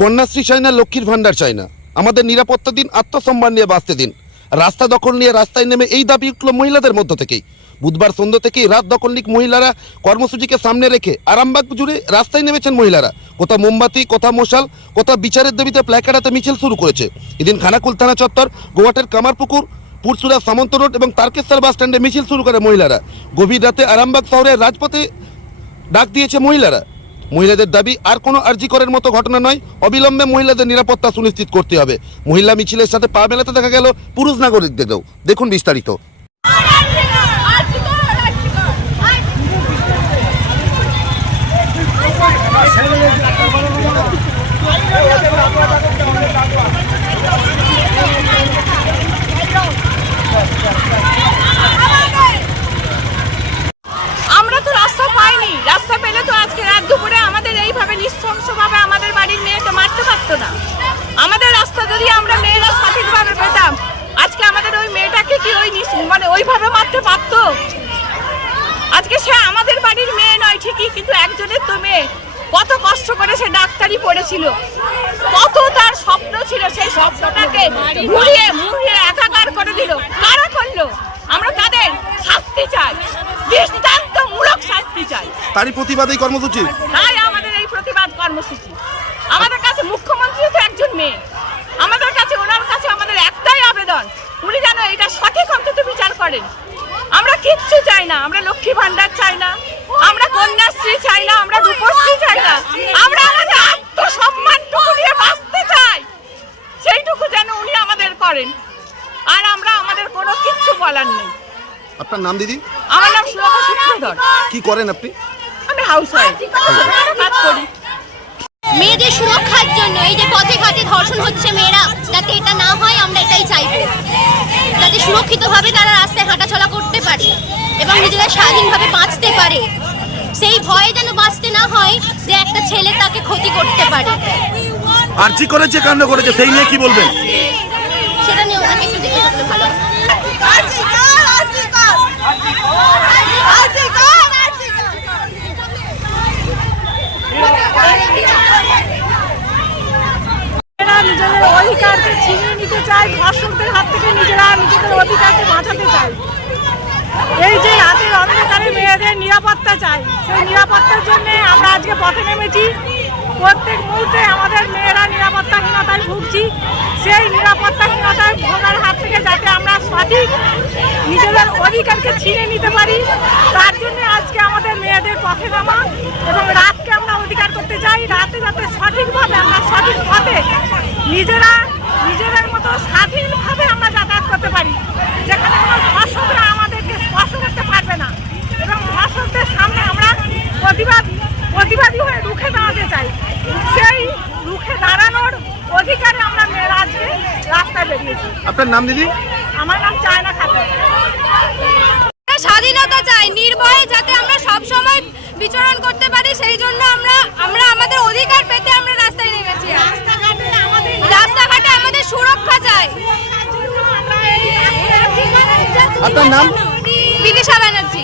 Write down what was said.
কন্যাশ্রী চাই না, লক্ষ্মীর ভাণ্ডার চাই না। আমাদের নিরাপত্তা দিন, আত্মসম্মান নিয়ে বাঁচতে দিন। রাস্তা দখল নিয়ে রাস্তায় নেমে এই দাবি উঠল মহিলাদের মধ্য থেকেই। বুধবার সন্ধ্যা থেকেই রাত দখলনিক মহিলারা কর্মসূচিকে সামনে রেখে আরামবাগ জুড়ে রাস্তায় নেমেছেন মহিলারা। কোথা মোমবাতি কোথা মশাল কোথা বিচারের দাবিতে প্ল্যাকার্ডাতে মিছিল শুরু করেছে। এদিন খানাকুল থানা চত্বর, গোয়াটের কামারপুকুর, পুরসুরা সামন্ত রোড এবং তারকেশ্বর বাস স্ট্যান্ডে মিছিল শুরু করে মহিলারা। গভীর রাতে আরামবাগ শহরের রাজপথে ডাক দিয়েছে মহিলারা। মহিলাদের দাবি, আর কোনো আর্জি করার মতো ঘটনা নয়। অবিলম্বে মহিলাদের নিরাপত্তা সুনিশ্চিত করতে হবে। মহিলা মিছিলের সাথে পা মেলাতে দেখা গেল পুরুষ নাগরিকদেরও। দেখুন বিস্তারিত আমরা তো রাস্তা পাইনি রাস্তা পেলে তো আজকে রাত দুপুরে আমাদের এইভাবে নৃশংসভাবে আমাদের বাড়ির মেয়েকে মারতে পারতো না। আমাদের রাস্তা যদি আমরা মেয়েরা সঠিকভাবে পেতাম আজকে আমাদের ওই মেয়েটাকে কি ওই মানে ওইভাবে মারতে পারতো? আজকে সে আমাদের বাড়ির মেয়ে নয় ঠিকই কিন্তু একজনের তো মেয়ে। কত কষ্ট করে সে ডাক্তারি পড়েছিল। কত তার স্বপ্ন ছিল সেই স্বপ্নটাকে ঘুরিয়ে মুড়িয়ে একাকার করে দিল। কারা করল? আমরা তাদের শাস্তি চাই। দৃষ্টান্তমূলক শাস্তি চাই। তারই প্রতিবাদী কর্মসূচি? তাই আমাদের এই প্রতিবাদ কর্মসূচি আমাদের কাছে মুখ্যমন্ত্রী তো একজন মেয়ে আমাদের কাছে ওনার কাছে আমাদের একটাই আবেদন উনি যেন এটা সঠিক অন্তত করেন আমরা কিচ্ছু চাই না। আমরা লক্ষ্মী ভান্ডার চাই না। আমরা কন্যাশ্রী চাই না। আমরা রূপশ্রী চাই না। আমরা আমাদের আত্মসম্মানটুকু নিয়ে বাঁচতে চাই। সেইটুকু যেন উনি আমাদের করেন। আর আমরা আমাদের কোনো কিচ্ছু বলার নেই। আপনার নাম দিদি? আমার নাম সুলভা সূত্রধর। কি করেন আপনি? আমি হাউস ওয়াইফ কাজ করি। মেয়েদের সুরক্ষার জন্য এই যে পথে ঘাটে ধর্ষণ হচ্ছে মেয়েরা যাতে এটা না হয় আমরা এটাই চাইব। সুরক্ষিতভাবে তারা রাস্তায় হাঁটাচলা করতে পারে এবং নিজেরা স্বাধীনভাবে বাঁচতে পারে। সেই ভয়ে যেন বাঁচতে না হয় যে একটা ছেলে তাকে ক্ষতি করতে পারে। আর্জি করে যে কাণ্ড করেছে সেই নিয়ে কি বলবেন? সেটা নিয়ে ওনাকে একটু দেখে ভালো নিজেদের অধিকারকে ছিনিয়ে নিতে চায় ধর্ষকদের হাত থেকে নিজেরা বাঁচাতে চায় এই যে রাতের অন্ধকারে মেয়েদের নিরাপত্তা চাই। সেই নিরাপত্তার জন্য আমরা আজকে পথে নেমেছি। প্রত্যেক মুহূর্তে আমাদের মেয়েরা নিরাপত্তাহীনতায় ভুগছি। সেই নিরাপত্তাহীনতায় ভোগার হাত থেকে যাতে আমরা সঠিক নিজেদের অধিকারকে ছিনিয়ে নিতে পারি, তার জন্য আজকে আমাদের মেয়েদের পথে নামা এবং রাতকে আমরা অধিকার করতে চাই। রাতে যাতে সঠিকভাবে আমরা সঠিক পথে নিজেরা, নিজেদের মতো স্বাধীনভাবে আমরা যাতায়াত করতে পারি যেখানে কোনো ধর্ষকরা আমাদেরকে স্পর্শ করতে পারবে না এবং ধর্ষকদের সামনে আমরা প্রতিবাদ প্রতিবাদী হয়ে রুখে দাঁড়াতে চাই। সেই রুখে দাঁড়ানোর অধিকারে আমরা মেয়েরা আজকে রাস্তায় বেরিয়েছি। আপনার নাম দিদি? আমার নাম চায়না খাতুন। স্বাধীনতা চাই নির্ভয়ে যাতে আমরা সব সময় বিচরণ করতে পারি সেই জন্য আমরা আমরা আমাদের অধিকার পেতে আমরা রাস্তায় নেমেছি রাস্তাঘাটে আমাদের সুরক্ষা চাই। আপনার নাম? বিদিশা ব্যানার্জি।